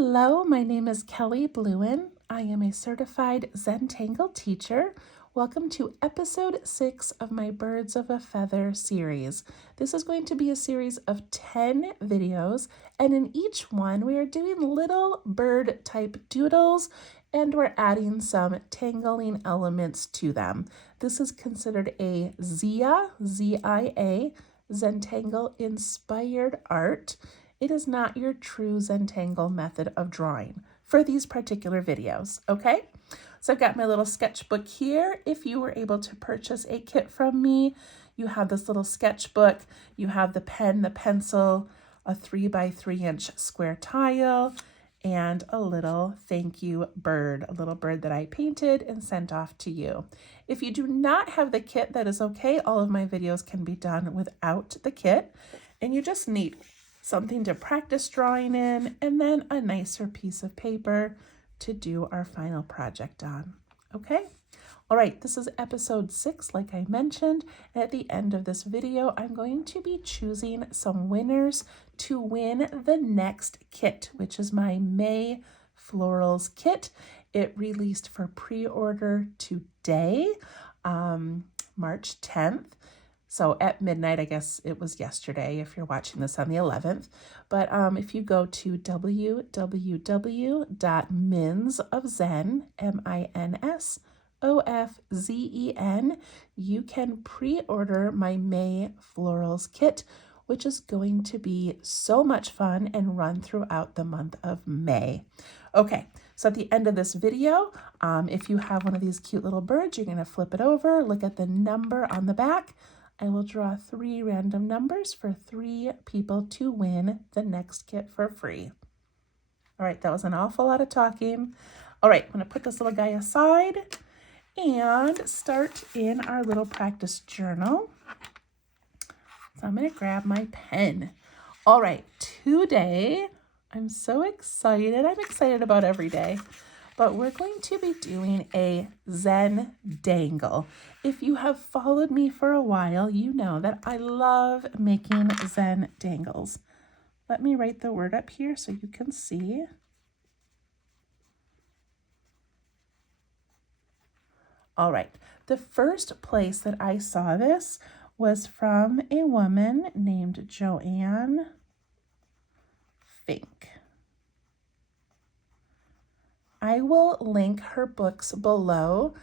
Hello, my name is Kelly Bluen. I am a certified Zendangle teacher. Welcome to episode 6 of my Birds of a Feather series. This is going to be a series of 10 videos, and in each one we are doing little bird type doodles and we're adding some tangling elements to them. This is considered a ZIA, Z-I-A, Zendangle inspired art. It is not your true Zendangle method of drawing for these particular videos, okay? So I've got my little sketchbook here. If you were able to purchase a kit from me, you have this little sketchbook, you have the pen, the pencil, a 3x3-inch square tile, and a little thank you bird, a little bird that I painted and sent off to you. If you do not have the kit, that is okay. All of my videos can be done without the kit, and you just need something to practice drawing in, and then a nicer piece of paper to do our final project on. Okay? All right, this is episode 6, like I mentioned. And at the end of this video, I'm going to be choosing some winners to win the next kit, which is my May Florals kit. It released for pre-order today, March 10th. So at midnight, I guess it was yesterday if you're watching this on the 11th. But if you go to www.minsofzen, MINSOFZEN, you can pre-order my May Florals kit, which is going to be so much fun and run throughout the month of May. Okay, so at the end of this video, if you have one of these cute little birds, you're going to flip it over, look at the number on the back. I will draw 3 random numbers for 3 people to win the next kit for free. All right, that was an awful lot of talking. All right, I'm going to put this little guy aside and start in our little practice journal. So I'm going to grab my pen. All right, today, I'm so excited. I'm excited about every day. But we're going to be doing a Zendangle. If you have followed me for a while, you know that I love making Zendangles. Let me write the word up here so you can see. All right, the first place that I saw this was from a woman named Joanne Fink. I will link her books below.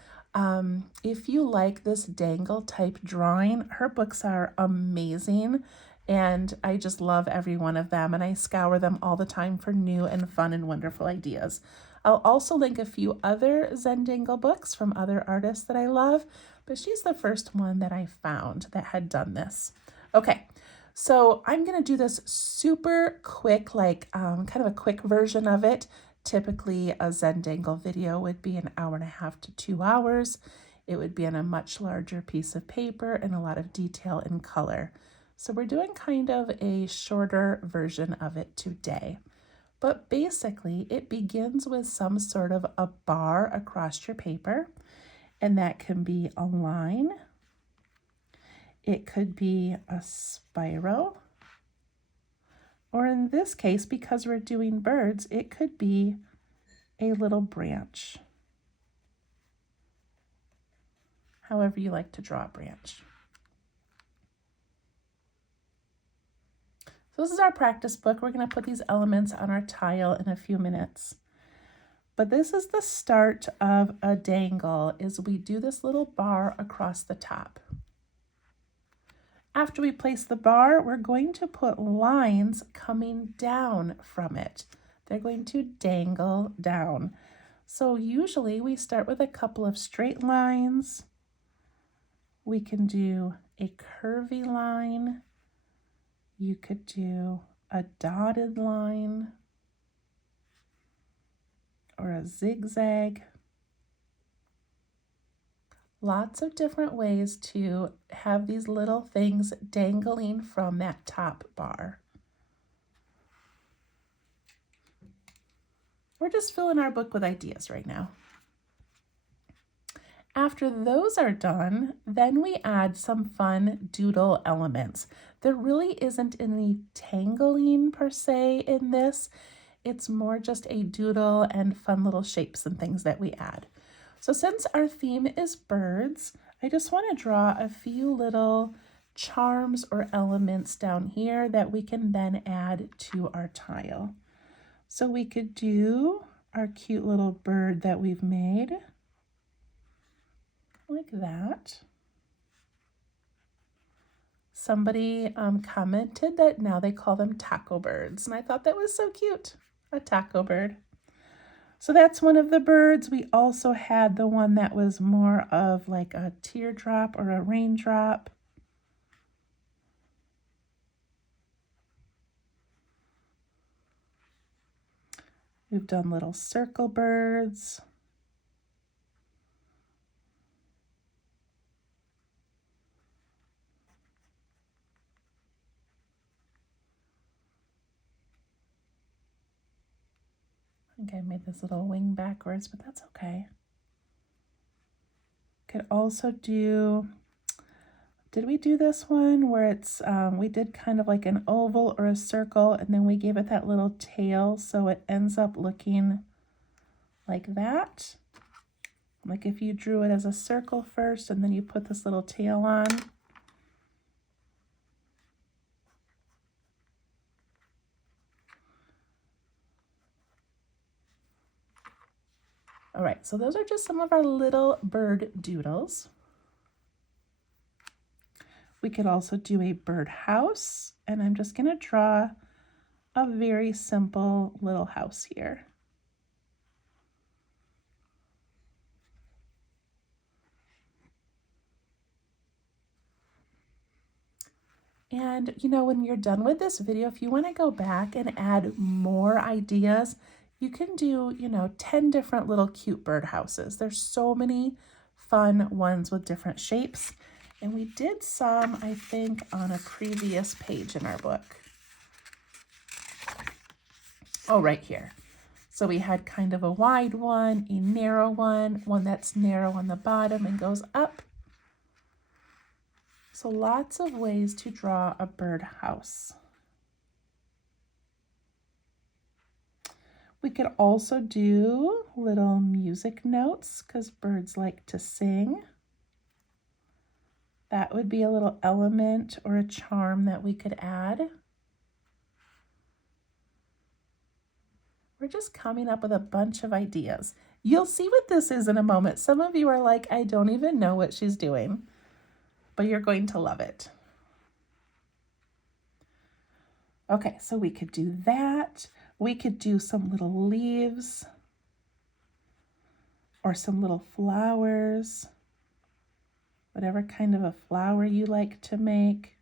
If you like this dangle type drawing, her books are amazing and I just love every one of them and I scour them all the time for new and fun and wonderful ideas. I'll also link a few other Zendangle books from other artists that I love, but she's the first one that I found that had done this. Okay, so I'm gonna do this super quick, like kind of a quick version of it. Typically, a Zendangle video would be an hour and a half to 2 hours. It would be on a much larger piece of paper and a lot of detail and color. So we're doing kind of a shorter version of it today. But basically, it begins with some sort of a bar across your paper, and that can be a line. It could be a spiral. Or in this case, because we're doing birds, it could be a little branch. However you like to draw a branch. So this is our practice book. We're going to put these elements on our tile in a few minutes. But this is the start of a dangle, is we do this little bar across the top. After we place the bar, we're going to put lines coming down from it. They're going to dangle down. So usually we start with a couple of straight lines. We can do a curvy line. You could do a dotted line or a zigzag. Lots of different ways to have these little things dangling from that top bar. We're just filling our book with ideas right now. After those are done, then we add some fun doodle elements. There really isn't any tangling per se in this. It's more just a doodle and fun little shapes and things that we add. So since our theme is birds, I just want to draw a few little charms or elements down here that we can then add to our tile. So we could do our cute little bird that we've made, like that. Somebody commented that now they call them taco birds, and I thought that was so cute, a taco bird. So that's one of the birds. We also had the one that was more of like a teardrop or a raindrop. We've done little circle birds. I think I made this little wing backwards, but that's okay. Could also do, did we do this one where it's, we did kind of like an oval or a circle, and then we gave it that little tail so it ends up looking like that. Like if you drew it as a circle first and then you put this little tail on. All right, so those are just some of our little bird doodles. We could also do a bird house, and I'm just going to draw a very simple little house here. And you know, when you're done with this video, if you want to go back and add more ideas, you can do, 10 different little cute bird houses. There's so many fun ones with different shapes. And we did some, I think, on a previous page in our book. Oh, right here. So we had kind of a wide one, a narrow one that's narrow on the bottom and goes up. So lots of ways to draw a bird house. We could also do little music notes because birds like to sing. That would be a little element or a charm that we could add. We're just coming up with a bunch of ideas. You'll see what this is in a moment. Some of you are like, I don't even know what she's doing, but you're going to love it. Okay, so we could do that. We could do some little leaves or some little flowers, whatever kind of a flower you like to make.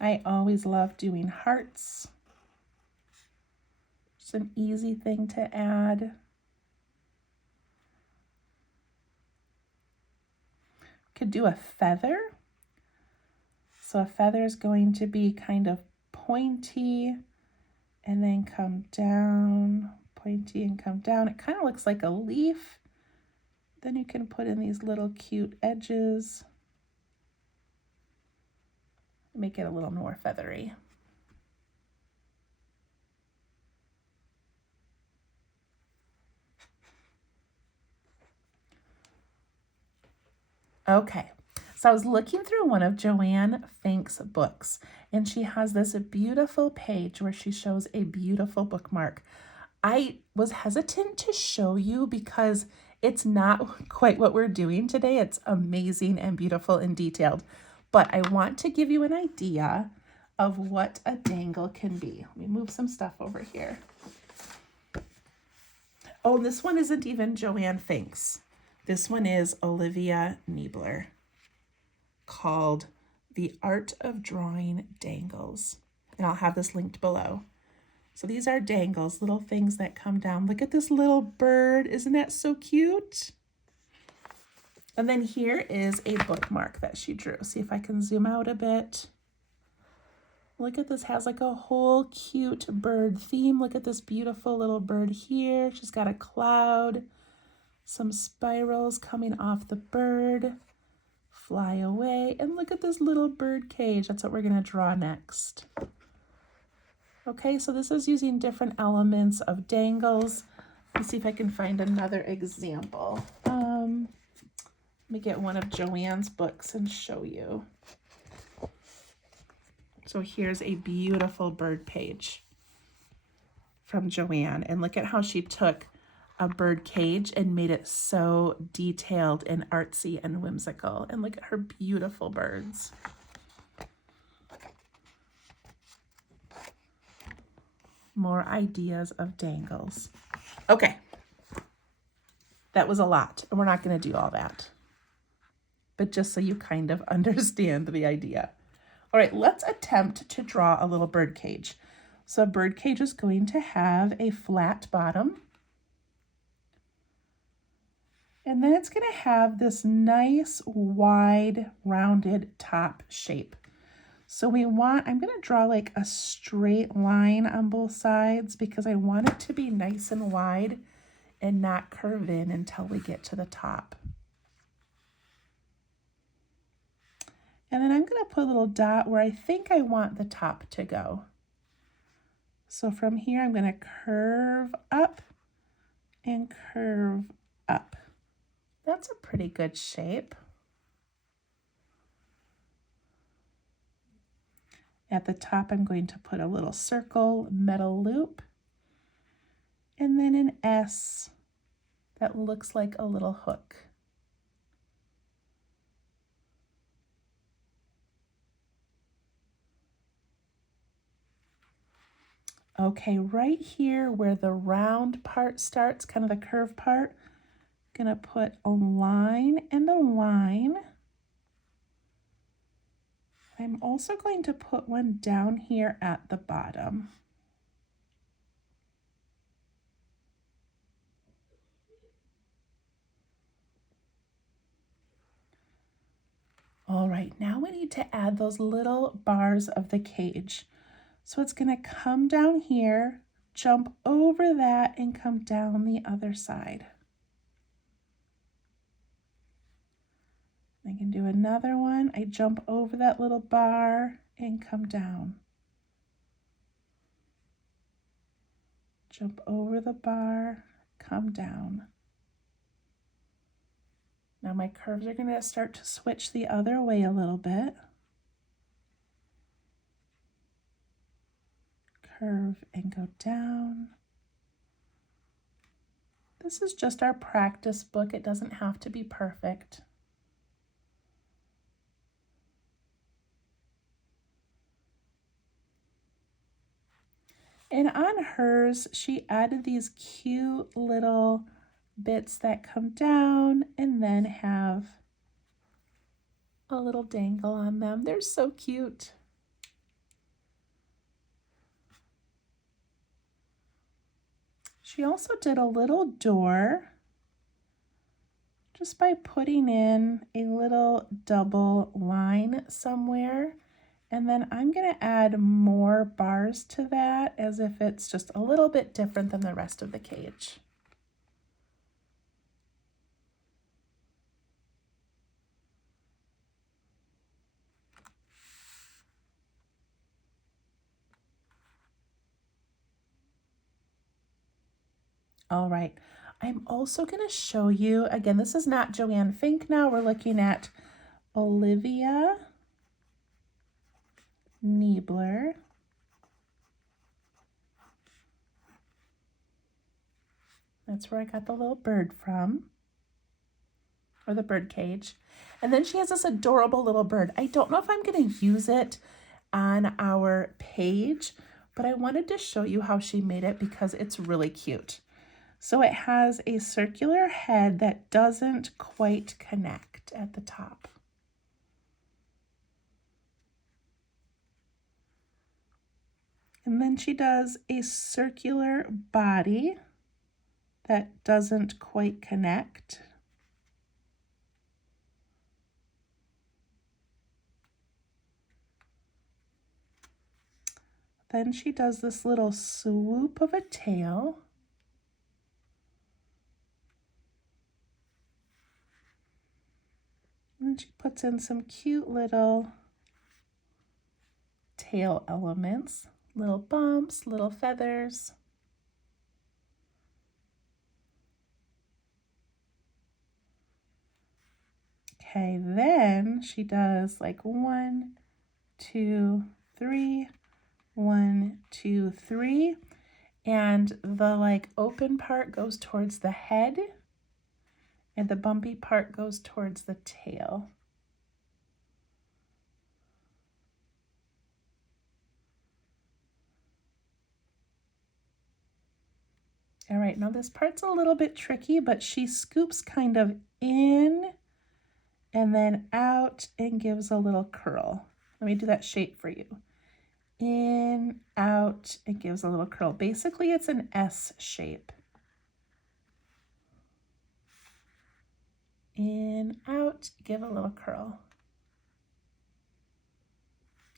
I always love doing hearts. It's an easy thing to add. Could do a feather. So a feather is going to be kind of pointy and then come down, pointy and come down. It kind of looks like a leaf. Then you can put in these little cute edges. Make it a little more feathery. Okay, so I was looking through one of Joanne Fink's books, and she has this beautiful page where she shows a beautiful bookmark. I was hesitant to show you because it's not quite what we're doing today. It's amazing and beautiful and detailed, but I want to give you an idea of what a dangle can be. Let me move some stuff over here. Oh, this one isn't even Joanne Fink's. This one is Olivia Niebler, called The Art of Drawing Dangles. And I'll have this linked below. So these are dangles, little things that come down. Look at this little bird. Isn't that so cute? And then here is a bookmark that she drew. See if I can zoom out a bit. Look at this, has like a whole cute bird theme. Look at this beautiful little bird here. She's got a cloud. Some spirals coming off the bird, fly away. And look at this little bird cage. That's what we're going to draw next. Okay, so this is using different elements of dangles. Let's see if I can find another example. Let me get one of Joanne's books and show you. So here's a beautiful bird page from Joanne. And look at how she took a bird cage and made it so detailed and artsy and whimsical. And look at her beautiful birds. More ideas of dangles. Okay, that was a lot, and we're not going to do all that, but just so you kind of understand the idea. All right, let's attempt to draw a little bird cage. So a bird cage is going to have a flat bottom, and then it's going to have this nice wide rounded top shape. So I'm going to draw like a straight line on both sides because I want it to be nice and wide and not curve in until we get to the top. And then I'm going to put a little dot where I think I want the top to go. So from here, I'm going to curve up and curve up. That's a pretty good shape. At the top, I'm going to put a little circle metal loop and then an S that looks like a little hook. Okay, right here where the round part starts, kind of the curved part, I'm going to put a line and a line. I'm also going to put one down here at the bottom. All right, now we need to add those little bars of the cage. So it's going to come down here, jump over that, and come down the other side. I can do another one. I jump over that little bar and come down. Jump over the bar, come down. Now my curves are going to start to switch the other way a little bit. Curve and go down. This is just our practice book. It doesn't have to be perfect. And on hers, she added these cute little bits that come down and then have a little dangle on them. They're so cute. She also did a little door just by putting in a little double line somewhere. And then I'm going to add more bars to that as if it's just a little bit different than the rest of the cage. All right, I'm also going to show you, again, this is not Joanne Fink now, we're looking at Olivia Niebler. That's where I got the little bird from, or the bird cage. And then she has this adorable little bird. I don't know if I'm going to use it on our page, but I wanted to show you how she made it because it's really cute. So it has a circular head that doesn't quite connect at the top. And then she does a circular body that doesn't quite connect. Then she does this little swoop of a tail. And then she puts in some cute little tail elements, little bumps, little feathers. Okay, then she does like 1, 2, 3, 1, 2, 3, and the like open part goes towards the head and the bumpy part goes towards the tail. All right, now this part's a little bit tricky, but she scoops kind of in and then out and gives a little curl. Let me do that shape for you. In, out, and gives a little curl. Basically, it's an S shape. In, out, give a little curl.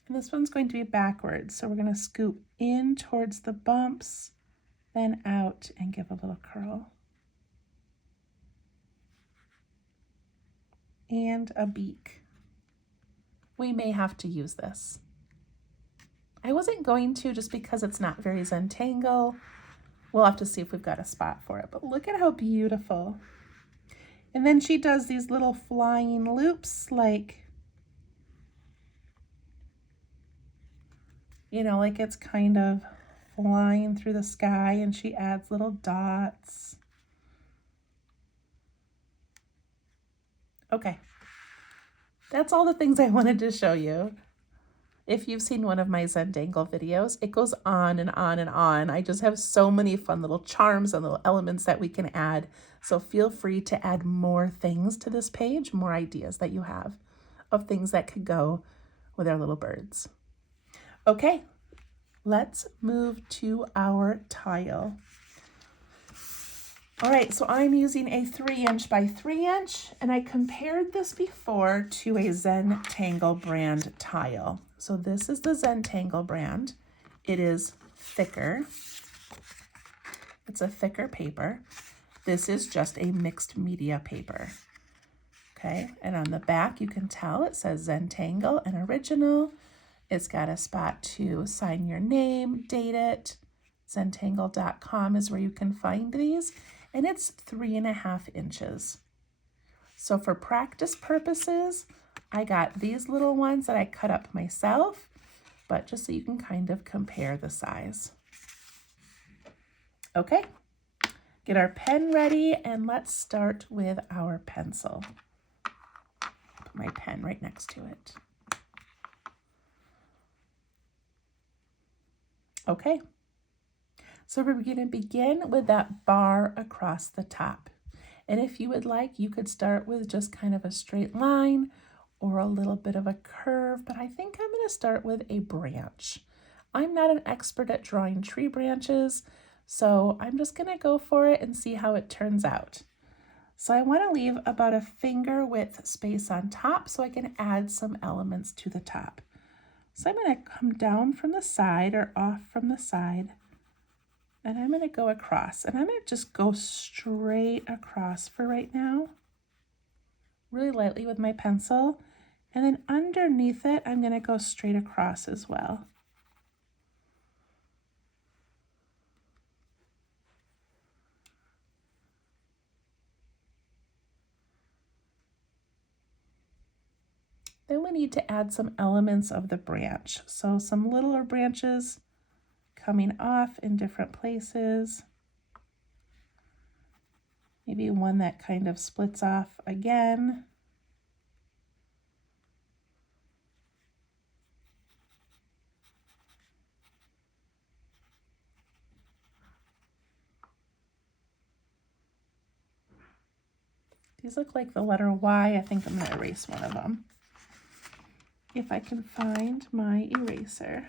And this one's going to be backwards, so we're going to scoop in towards the bumps, then out and give a little curl. And a beak. We may have to use this. I wasn't going to just because it's not very Zendangle. We'll have to see if we've got a spot for it, but look at how beautiful. And then she does these little flying loops like, you know, like it's kind of flying through the sky, and she adds little dots. Okay, that's all the things I wanted to show you. If you've seen one of my Zendangle videos, it goes on and on and on. I just have so many fun little charms and little elements that we can add. So feel free to add more things to this page, more ideas that you have of things that could go with our little birds. Okay, let's move to our tile. All right, so I'm using a 3" by 3", and I compared this before to a Zendangle brand tile. So this is the Zendangle brand. It is thicker. It's a thicker paper. This is just a mixed media paper. Okay, and on the back you can tell it says Zendangle and original. It's got a spot to sign your name, date it. Zendangle.com is where you can find these. And it's 3.5 inches. So for practice purposes, I got these little ones that I cut up myself, but just so you can kind of compare the size. Okay, get our pen ready and let's start with our pencil. Put my pen right next to it. Okay. So we're going to begin with that bar across the top. And if you would like, you could start with just kind of a straight line or a little bit of a curve, but I think I'm going to start with a branch. I'm not an expert at drawing tree branches, so I'm just going to go for it and see how it turns out. So I want to leave about a finger width space on top so I can add some elements to the top. So I'm going to come down from the side or off from the side. And I'm going to go across, and I'm going to just go straight across for right now, really lightly with my pencil. And then underneath it, I'm going to go straight across as well. Then we need to add some elements of the branch. So some littler branches coming off in different places. Maybe one that kind of splits off again. These look like the letter Y. I think I'm going to erase one of them. If I can find my eraser.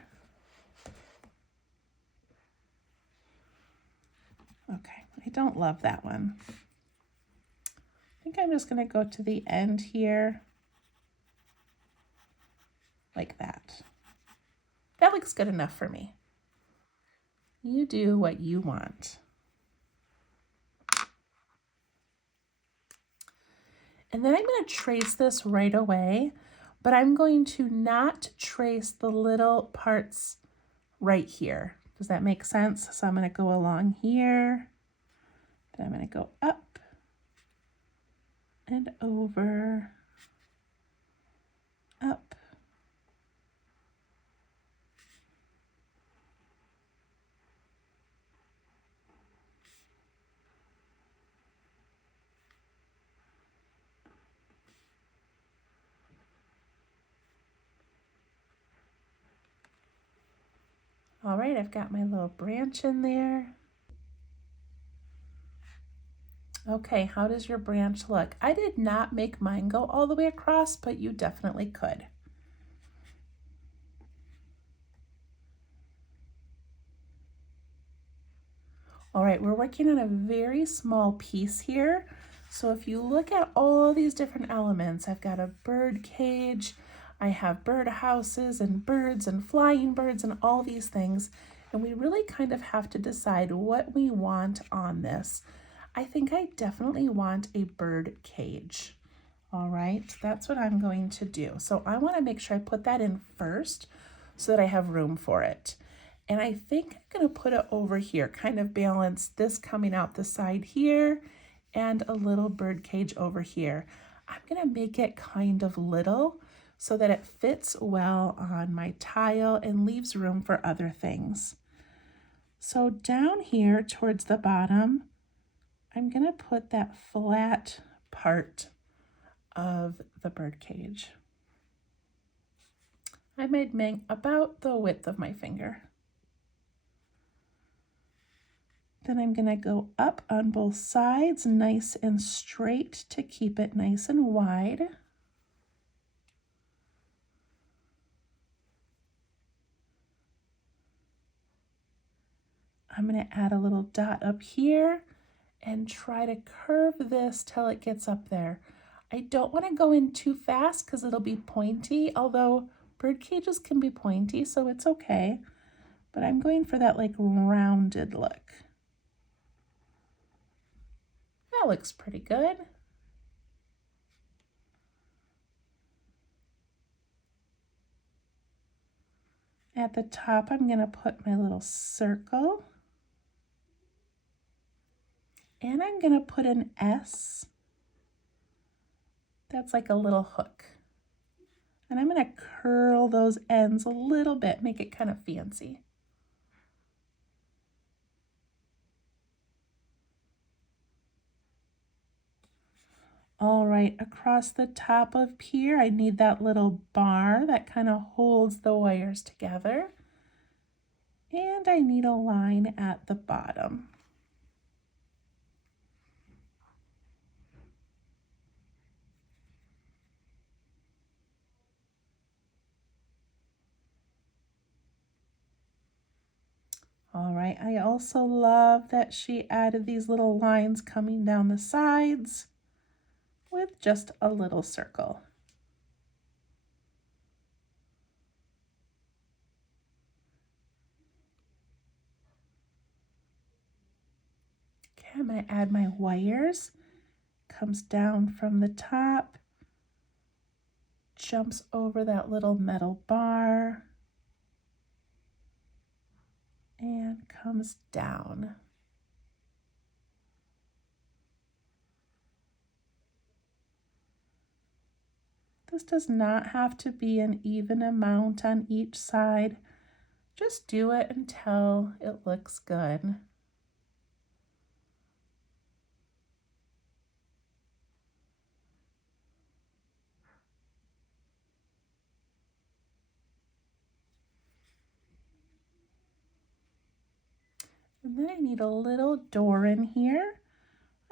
Okay, I don't love that one. I think I'm just going to go to the end here, like that. That looks good enough for me. You do what you want. And then I'm going to trace this right away, but I'm going to not trace the little parts right here. Does that make sense? So I'm going to go along here, then I'm going to go up and over, up. All right, I've got my little branch in there. Okay, how does your branch look? I did not make mine go all the way across, but you definitely could. All right, we're working on a very small piece here. So if you look at all these different elements, I've got a bird cage, I have bird houses and birds and flying birds and all these things. And we really kind of have to decide what we want on this. I think I definitely want a bird cage. All right, that's what I'm going to do. So I want to make sure I put that in first so that I have room for it. And I think I'm going to put it over here, kind of balance this coming out the side here and a little bird cage over here. I'm going to make it kind of little so that it fits well on my tile and leaves room for other things. So down here towards the bottom, I'm going to put that flat part of the bird cage. I made mine about the width of my finger. Then I'm going to go up on both sides, nice and straight to keep it nice and wide. I'm going to add a little dot up here and try to curve this till it gets up there. I don't want to go in too fast because it'll be pointy, although bird cages can be pointy, so it's okay. But I'm going for that like rounded look. That looks pretty good. At the top, I'm going to put my little circle. And I'm going to put an S. That's like a little hook. And I'm going to curl those ends a little bit, make it kind of fancy. All right, across the top of here, I need that little bar that kind of holds the wires together. And I need a line at the bottom. All right, I also love that she added these little lines coming down the sides with just a little circle. Okay, I'm going to add my wires. Comes down from the top, jumps over that little metal bar, and comes down. This does not have to be an even amount on each side. Just do it until it looks good. And then I need a little door in here.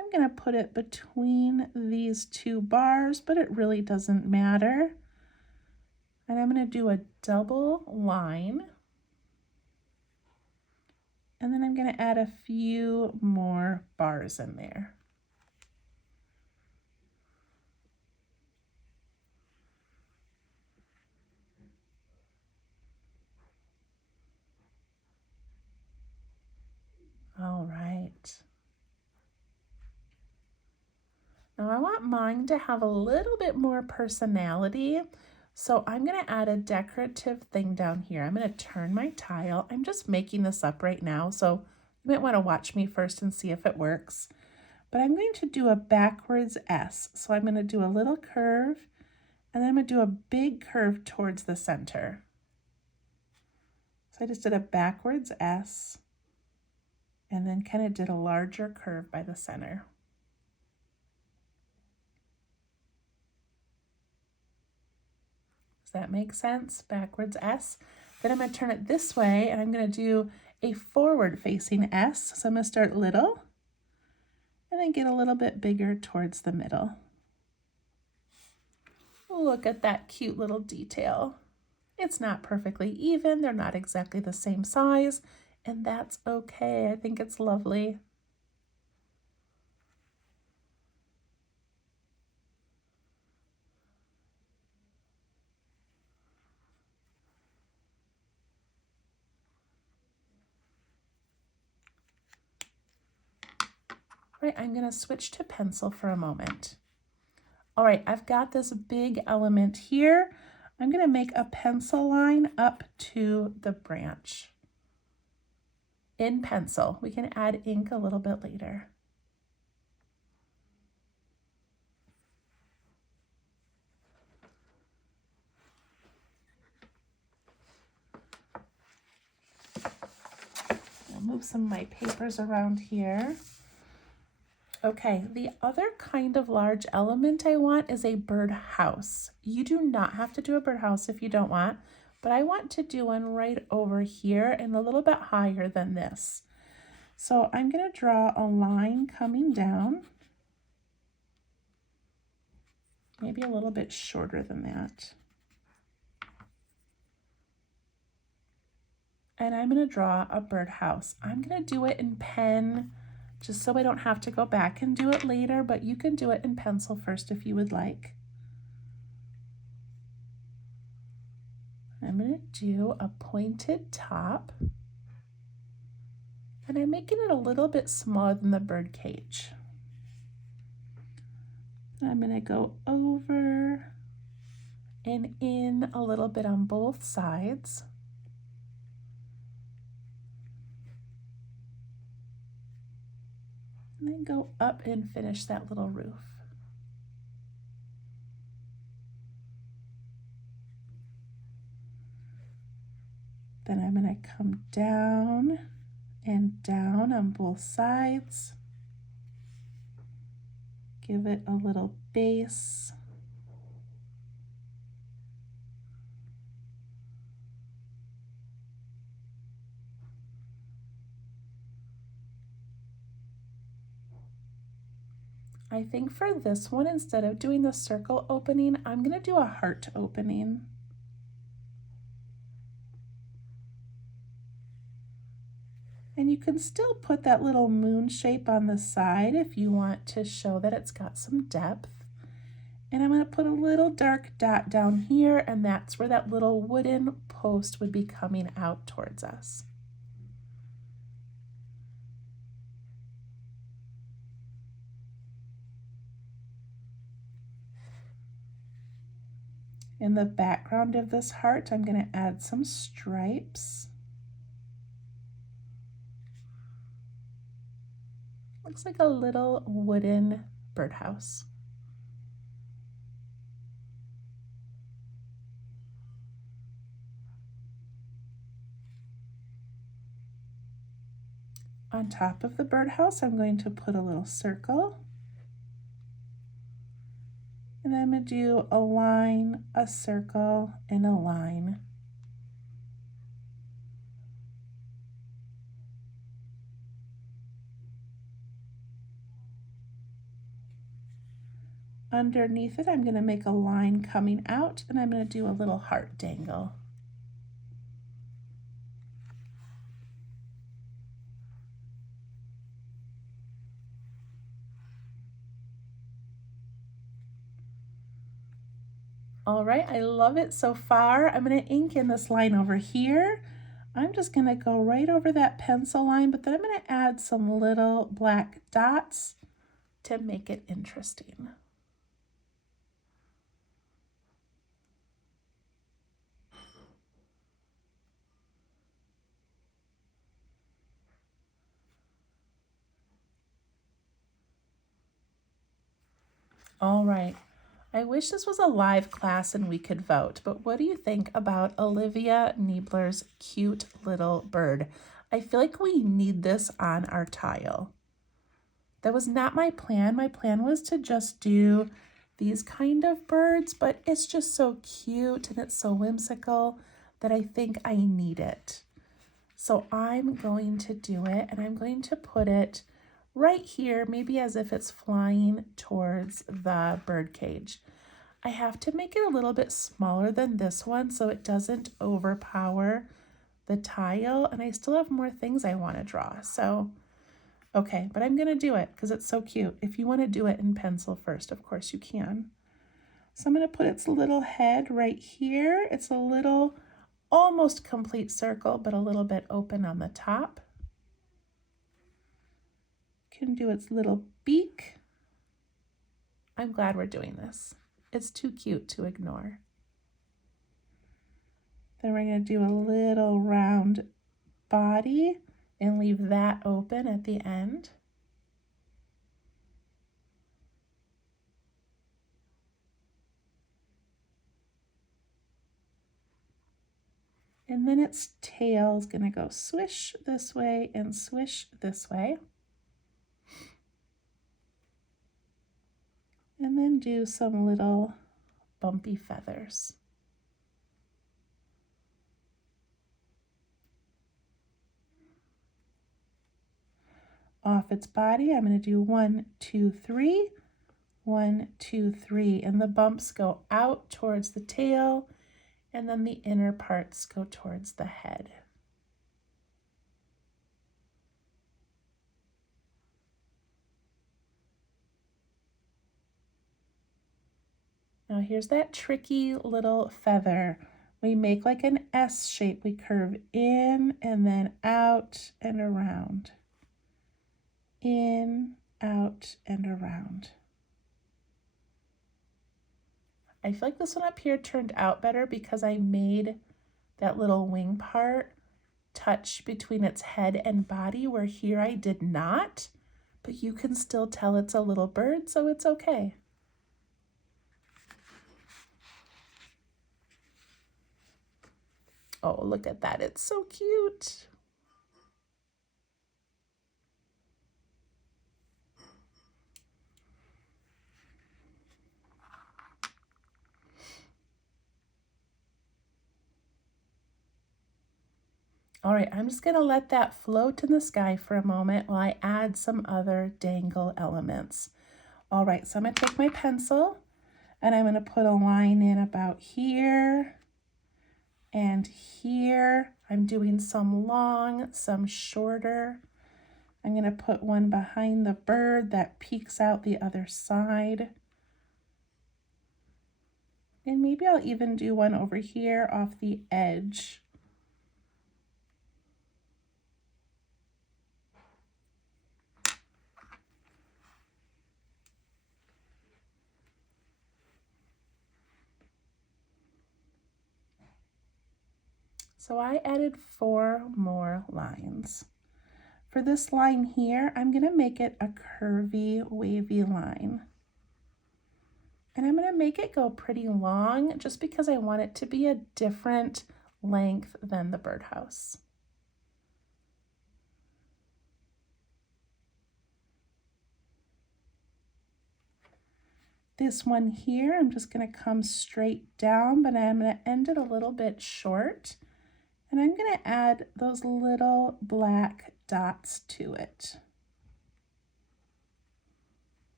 I'm going to put it between these two bars, but it really doesn't matter. And I'm going to do a double line. And then I'm going to add a few more bars in there. All right. Now I want mine to have a little bit more personality. So I'm going to add a decorative thing down here. I'm going to turn my tile. I'm just making this up right now, so you might want to watch me first and see if it works. But I'm going to do a backwards S. So I'm going to do a little curve, and then I'm going to do a big curve towards the center. So I just did a backwards S, and then kind of did a larger curve by the center. Does that make sense? Backwards S. Then I'm going to turn it this way, and I'm going to do a forward facing S. So I'm going to start little and then get a little bit bigger towards the middle. Look at that cute little detail. It's not perfectly even. They're not exactly the same size, and that's okay. I think it's lovely. All right, I'm going to switch to pencil for a moment. All right, I've got this big element here. I'm going to make a pencil line up to the branch in pencil. We can add ink a little bit later. I'll move some of my papers around here. Okay, the other kind of large element I want is a birdhouse. You do not have to do a birdhouse if you don't want, but I want to do one right over here and a little bit higher than this. So I'm going to draw a line coming down, maybe a little bit shorter than that. And I'm going to draw a birdhouse. I'm going to do it in pen, just so I don't have to go back and do it later, but you can do it in pencil first if you would like. I'm going to do a pointed top, and I'm making it a little bit smaller than the bird cage. I'm going to go over and in a little bit on both sides. And then go up and finish that little roof. Then I'm going to come down and down on both sides. Give it a little base. I think for this one, instead of doing the circle opening, I'm going to do a heart opening. And you can still put that little moon shape on the side if you want to show that it's got some depth. And I'm going to put a little dark dot down here, and that's where that little wooden post would be coming out towards us. In the background of this heart, I'm going to add some stripes. Looks like a little wooden birdhouse. On top of the birdhouse, I'm going to put a little circle. And I'm going to do a line, a circle, and a line. Underneath it, I'm going to make a line coming out, and I'm going to do a little heart dangle. All right, I love it so far. I'm going to ink in this line over here. I'm just going to go right over that pencil line, but then I'm going to add some little black dots to make it interesting. All right. I wish this was a live class and we could vote, but what do you think about Olivia Niebler's cute little bird? I feel like we need this on our tile. That was not my plan. My plan was to just do these kind of birds, but it's just so cute and it's so whimsical that I think I need it. So I'm going to do it, and I'm going to put it right here, maybe as if it's flying towards the bird cage. I have to make it a little bit smaller than this one so it doesn't overpower the tile, and I still have more things I want to draw. So, okay, but I'm going to do it because it's so cute. If you want to do it in pencil first, of course you can. So I'm going to put its little head right here. It's a little almost complete circle, but a little bit open on the top. Can do its little beak. I'm glad we're doing this. It's too cute to ignore. Then we're going to do a little round body and leave that open at the end. And then its tail is going to go swish this way and swish this way. And then do some little bumpy feathers. Off its body, I'm going to do 1, 2, 3, 1, 2, 3, and the bumps go out towards the tail, and then the inner parts go towards the head. Now here's that tricky little feather. We make like an S shape. We curve in and then out and around. In, out, and around. I feel like this one up here turned out better because I made that little wing part touch between its head and body, where here I did not, but you can still tell it's a little bird, so it's okay. Oh, look at that. It's so cute. All right, I'm just going to let that float in the sky for a moment while I add some other dangle elements. All right, so I'm going to take my pencil and I'm going to put a line in about here and here. I'm doing some long, some shorter. I'm going to put one behind the bird that peeks out the other side. And maybe I'll even do one over here off the edge. So I added 4 more lines. For this line here, I'm going to make it a curvy, wavy line. And I'm going to make it go pretty long just because I want it to be a different length than the birdhouse. This one here, I'm just going to come straight down, but I'm going to end it a little bit short. And I'm going to add those little black dots to it.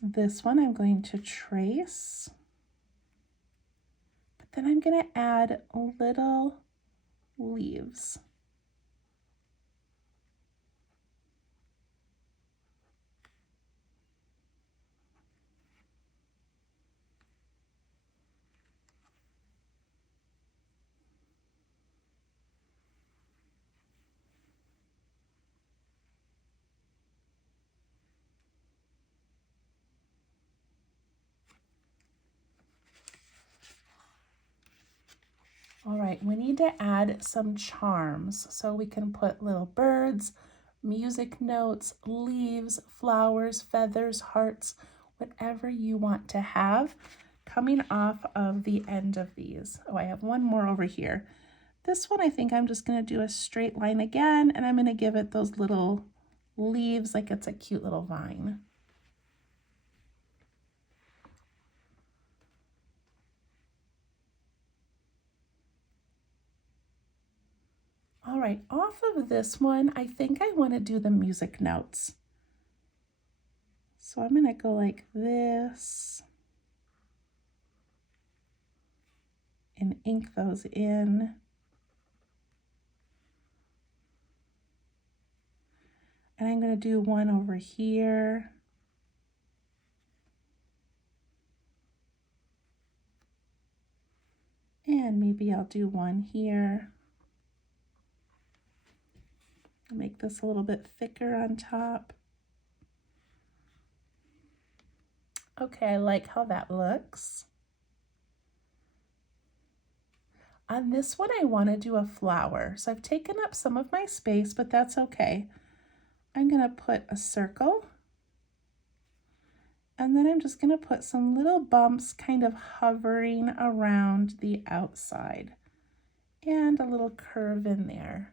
This one I'm going to trace, but then I'm going to add little leaves. All right, we need to add some charms. So we can put little birds, music notes, leaves, flowers, feathers, hearts, whatever you want to have coming off of the end of these. Oh, I have one more over here. This one, I think I'm just going to do a straight line again, and I'm going to give it those little leaves like it's a cute little vine. All right, off of this one, I think I want to do the music notes. So I'm going to go like this and ink those in. And I'm going to do one over here. And maybe I'll do one here. I'll make this a little bit thicker on top. Okay, I like how that looks. On this one, I want to do a flower. So I've taken up some of my space, but that's okay. I'm going to put a circle. And then I'm just going to put some little bumps kind of hovering around the outside. And a little curve in there.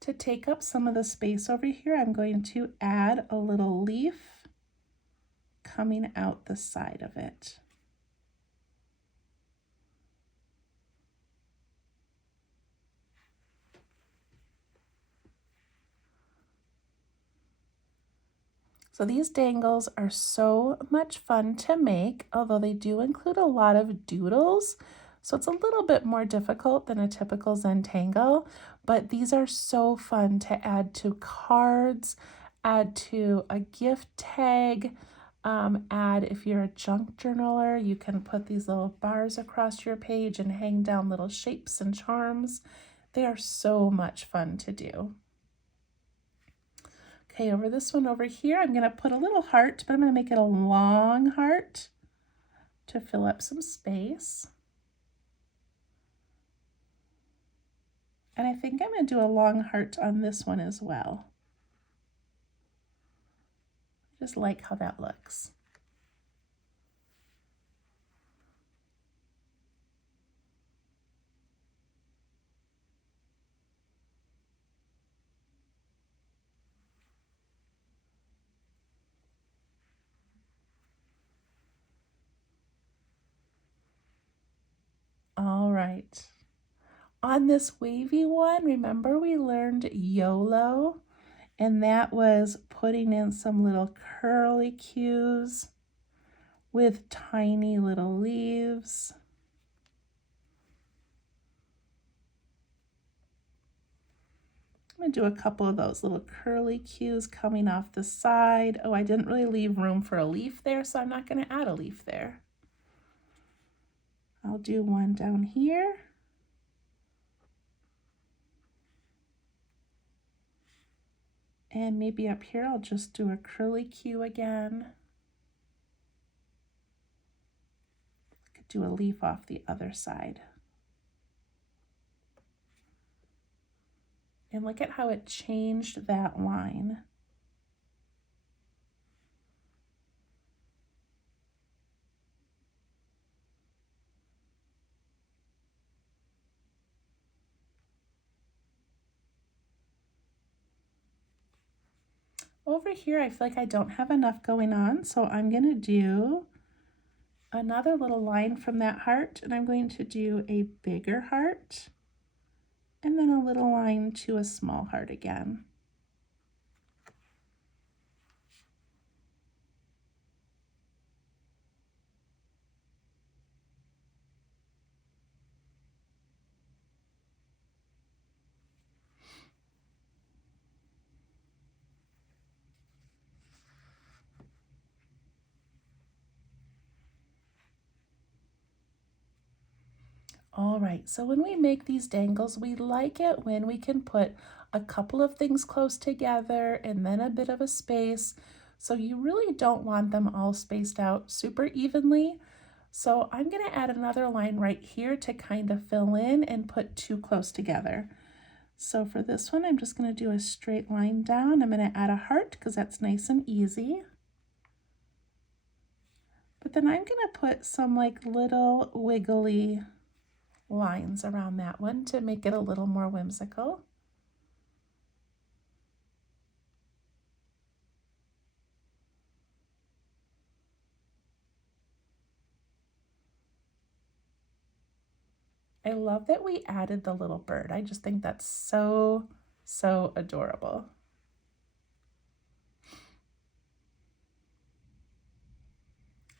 To take up some of the space over here, I'm going to add a little leaf coming out the side of it. So these dangles are so much fun to make, although they do include a lot of doodles. So it's a little bit more difficult than a typical Zendangle, but these are so fun to add to cards, add to a gift tag, add if you're a junk journaler, you can put these little bars across your page and hang down little shapes and charms. They are so much fun to do. Okay, over this one over here, I'm going to put a little heart, but I'm going to make it a long heart to fill up some space. And I think I'm going to do a long heart on this one as well. Just like how that looks. All right. On this wavy one, remember we learned YOLO, and that was putting in some little curly cues with tiny little leaves. I'm going to do a couple of those little curly cues coming off the side. Oh, I didn't really leave room for a leaf there, so I'm not going to add a leaf there. I'll do one down here. And maybe up here I'll just do a curly cue again. I could do a leaf off the other side. And look at how it changed that line. Over here, I feel like I don't have enough going on, so I'm going to do another little line from that heart, and I'm going to do a bigger heart, and then a little line to a small heart again. All right, so when we make these dangles, we like it when we can put a couple of things close together and then a bit of a space. So you really don't want them all spaced out super evenly. So I'm going to add another line right here to kind of fill in and put two close together. So for this one, I'm just going to do a straight line down. I'm going to add a heart because that's nice and easy. But then I'm going to put some like little wiggly lines around that one to make it a little more whimsical. I love that we added the little bird. I just think that's so, so adorable.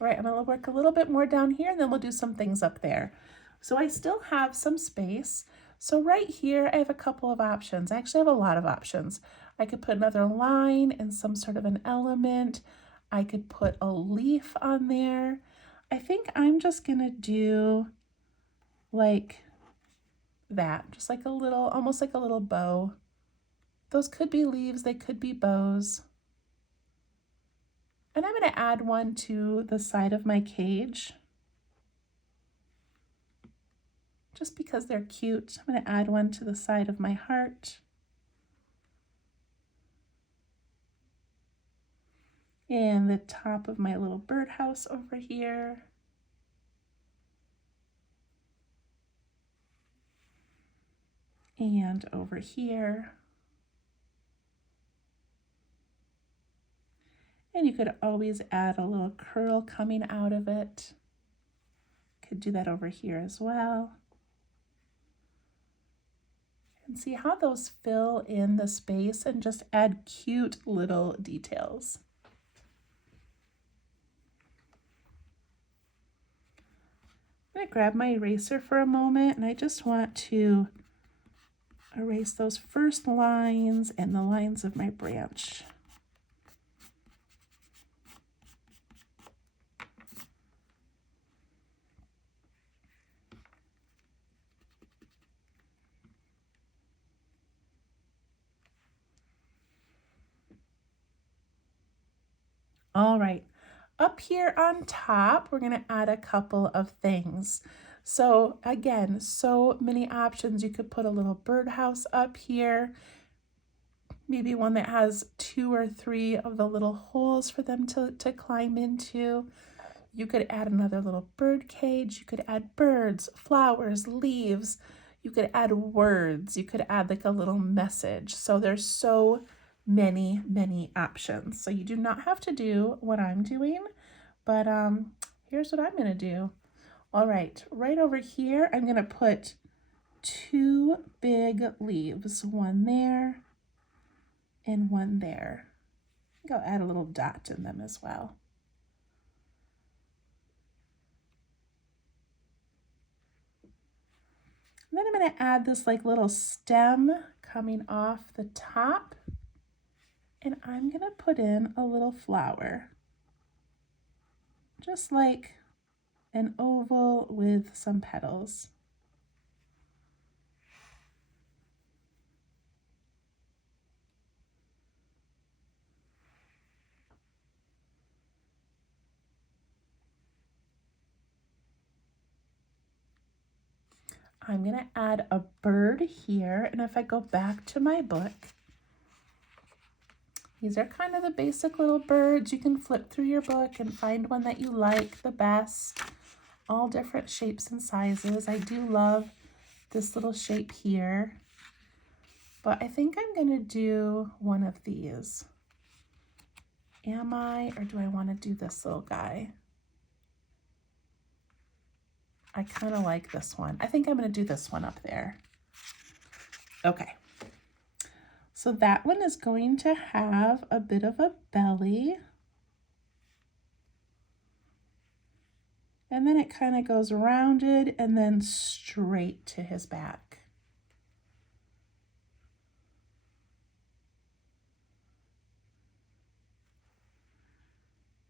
All right, I'm going to work a little bit more down here and then we'll do some things up there. So I still have some space. So right here, I have a couple of options. I actually have a lot of options. I could put another line and some sort of an element. I could put a leaf on there. I think I'm just going to do like that, just like a little, almost like a little bow. Those could be leaves, they could be bows. And I'm going to add one to the side of my cage. Just because they're cute, I'm going to add one to the side of my heart. And the top of my little birdhouse over here. And over here. And you could always add a little curl coming out of it. Could do that over here as well. And see how those fill in the space and just add cute little details. I'm going to grab my eraser for a moment, and I just want to erase those first lines and the lines of my branch. All right, up here on top, we're going to add a couple of things. So again, so many options. You could put a little birdhouse up here, maybe one that has 2 or 3 of the little holes for them to climb into. You could add another little bird cage. You could add birds, flowers, leaves. You could add words. You could add like a little message. So there's so many, many options. So you do not have to do what I'm doing, but here's what I'm going to do. All right, right over here, I'm going to put 2 big leaves, one there and one there. I think I'll add a little dot in them as well. And then I'm going to add this like little stem coming off the top, and I'm going to put in a little flower, just like an oval with some petals. I'm going to add a bird here, and if I go back to my book, these are kind of the basic little birds. You can flip through your book and find one that you like the best. All different shapes and sizes. I do love this little shape here, but I think I'm going to do one of these. Am I, or do I want to do this little guy? I kind of like this one. I think I'm going to do this one up there. Okay. So that one is going to have a bit of a belly. And then it kind of goes rounded and then straight to his back.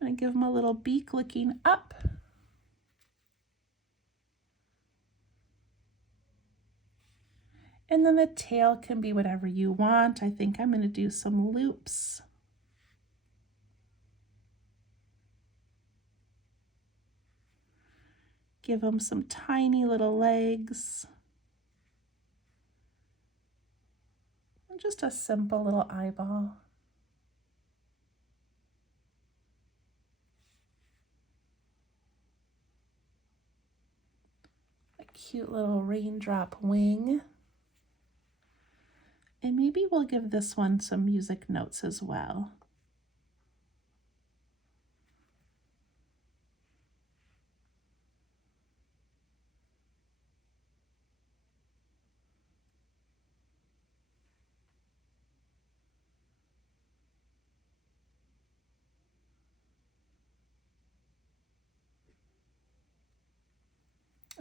And give him a little beak looking up. And then the tail can be whatever you want. I think I'm going to do some loops. Give them some tiny little legs. And just a simple little eyeball. A cute little raindrop wing. And maybe we'll give this one some music notes as well.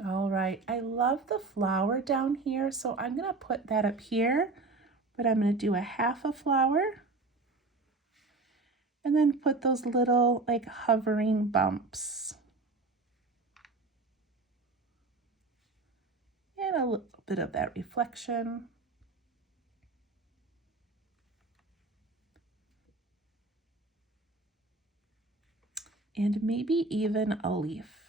All right, I love the flower down here, so I'm going to put that up here, but I'm going to do a half a flower and then put those little like hovering bumps. And a little bit of that reflection. And maybe even a leaf.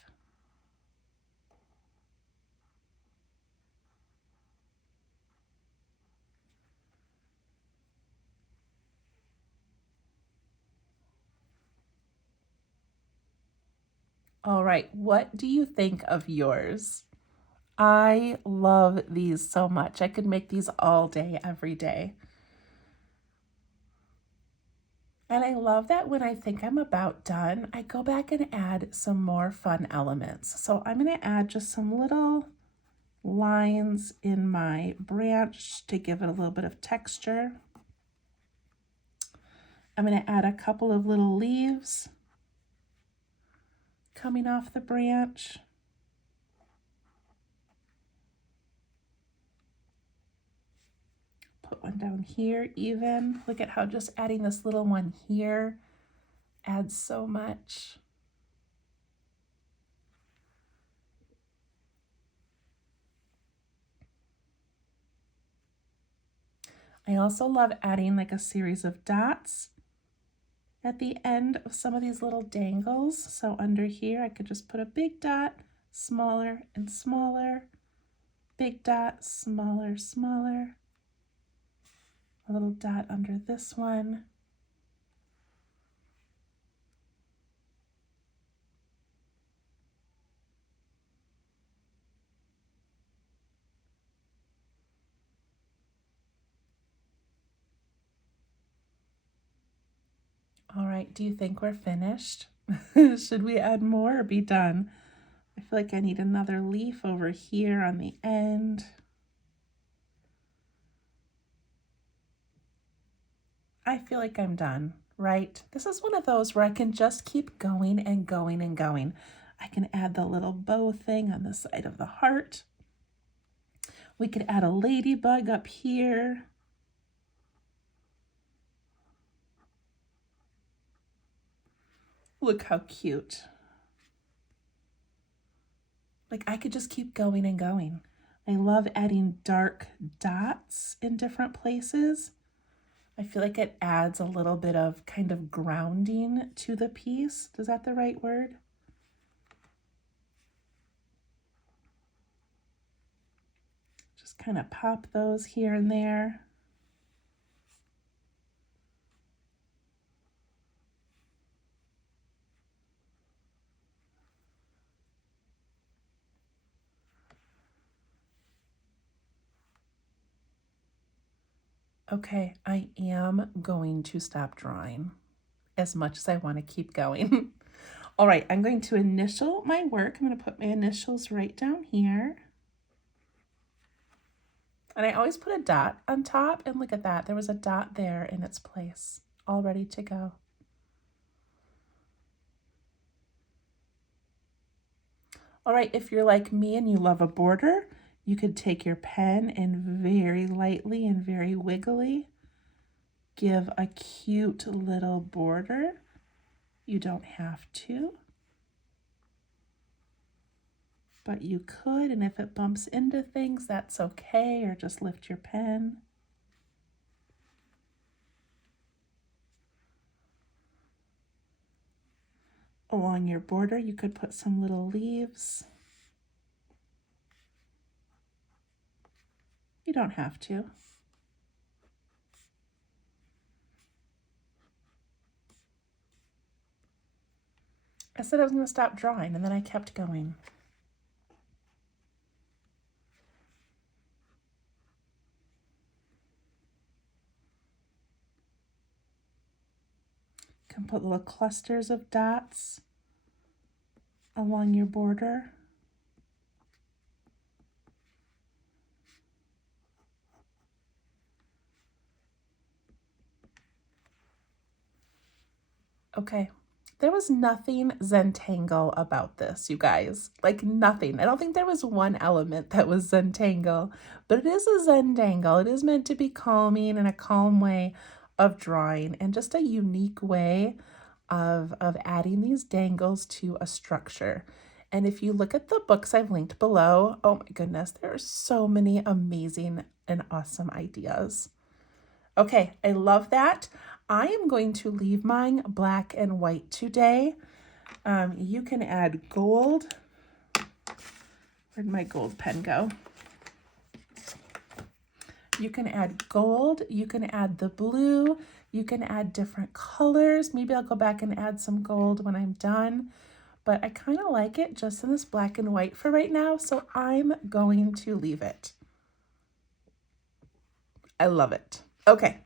All right, what do you think of yours? I love these so much. I could make these all day, every day. And I love that when I think I'm about done, I go back and add some more fun elements. So I'm going to add just some little lines in my branch to give it a little bit of texture. I'm going to add a couple of little leaves coming off the branch. Put one down here even. Look at how just adding this little one here adds so much. I also love adding like a series of dots at the end of some of these little dangles. So under here, I could just put a big dot, smaller and smaller, big dot, smaller, smaller, a little dot under this one. All right, do you think we're finished? Should we add more or be done? I feel like I need another leaf over here on the end. I feel like I'm done, right? This is one of those where I can just keep going and going and going. I can add the little bow thing on the side of the heart. We could add a ladybug up here. Look how cute. Like I could just keep going and going. I love adding dark dots in different places. I feel like it adds a little bit of kind of grounding to the piece. Is that the right word? Just kind of pop those here and there. Okay, I am going to stop drawing as much as I want to keep going. All right, I'm going to initial my work. I'm going to put my initials right down here. And I always put a dot on top, and look at that. There was a dot there in its place, all ready to go. All right, if you're like me and you love a border, you could take your pen and very lightly and very wiggly give a cute little border. You don't have to. but you could, and if it bumps into things, that's okay, or just lift your pen. Along your border, you could put some little leaves. You don't have to. I said I was going to stop drawing, and then I kept going. You can put little clusters of dots along your border. Okay, there was nothing Zendangle about this, you guys. Like nothing. I don't think there was one element that was Zendangle, but it is a Zendangle. It is meant to be calming and a calm way of drawing and just a unique way of adding these dangles to a structure. And if you look at the books I've linked below, oh my goodness, there are so many amazing and awesome ideas. Okay, I love that. I am going to leave mine black and white today. You can add gold. Where'd my gold pen go? You can add gold. You can add the blue. You can add different colors. Maybe I'll go back and add some gold when I'm done. But I kind of like it just in this black and white for right now, so I'm going to leave it. I love it. Okay,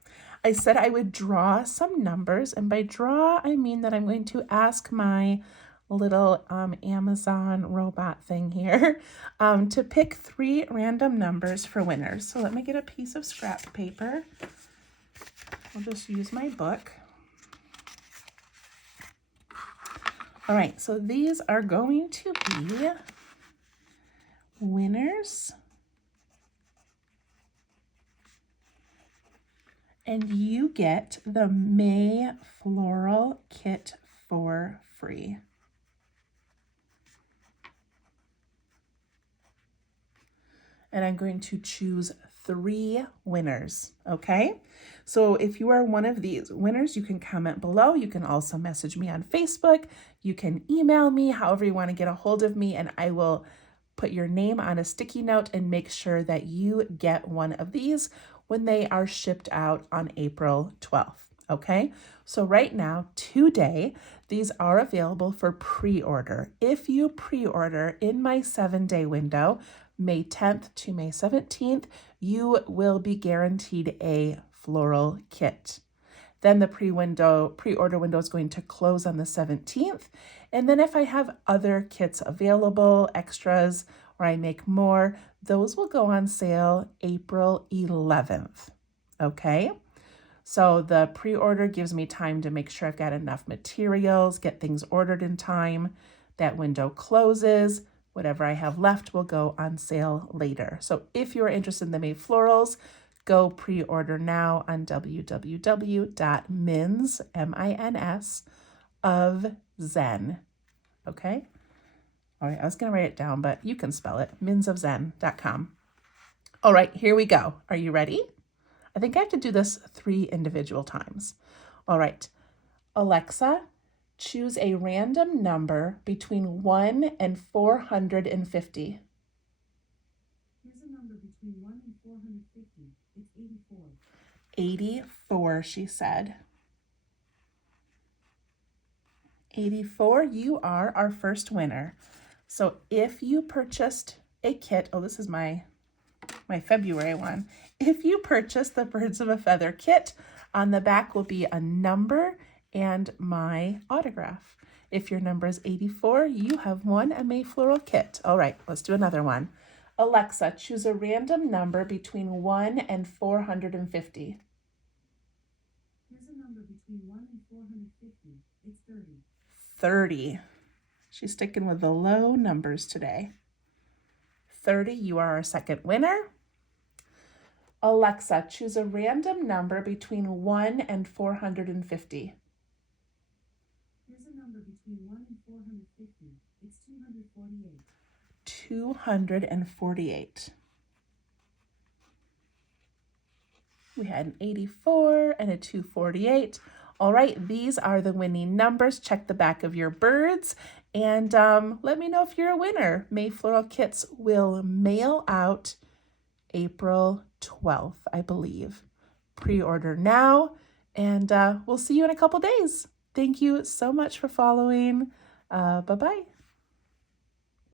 I said I would draw some numbers, and by draw, I mean that I'm going to ask my little Amazon robot thing here to pick 3 random numbers for winners. So let me get a piece of scrap paper. I'll just use my book. All right, so these are going to be winners. And you get the May Floral Kit for free. And I'm going to choose 3 winners, okay? So if you are one of these winners, you can comment below. You can also message me on Facebook. You can email me, however you want to get a hold of me, and I will put your name on a sticky note and make sure that you get one of these when they are shipped out on April 12th, okay? So right now, today, these are available for pre-order. If you pre-order in my 7-day window, May 10th to May 17th, you will be guaranteed a floral kit. Then the pre-order window is going to close on the 17th. And then if I have other kits available, extras, or I make more, those will go on sale April 11th, okay? So the pre-order gives me time to make sure I've got enough materials, get things ordered in time. That window closes. Whatever I have left will go on sale later. So if you're interested in the May florals, go pre-order now on www.mins, M-I-N-S, of Zen, okay? All right, I was going to write it down, but you can spell it, minsofzen.com. All right, here we go. Are you ready? I think I have to do this 3 individual times. All right, Alexa, choose a random number between 1 and 450. Here's a number between 1 and 450. It's 84. 84, she said. 84, you are our first winner. So if you purchased a kit, oh, this is my February one. If you purchase the Birds of a Feather kit, on the back will be a number and my autograph. If your number is 84, you have won a May Floral kit. All right, let's do another one. Alexa, choose a random number between 1 and 450. Here's a number between 1 and 450. It's 30. 30. She's sticking with the low numbers today. 30, you are our second winner. Alexa, choose a random number between 1 and 450. Here's a number between 1 and 450. It's 248. 248. We had an 84 and a 248. All right, these are the winning numbers. Check the back of your birds and let me know if you're a winner. May Floral Kits will mail out April 12th, I believe. Pre-order now, and we'll see you in a couple days. Thank you so much for following. Bye-bye.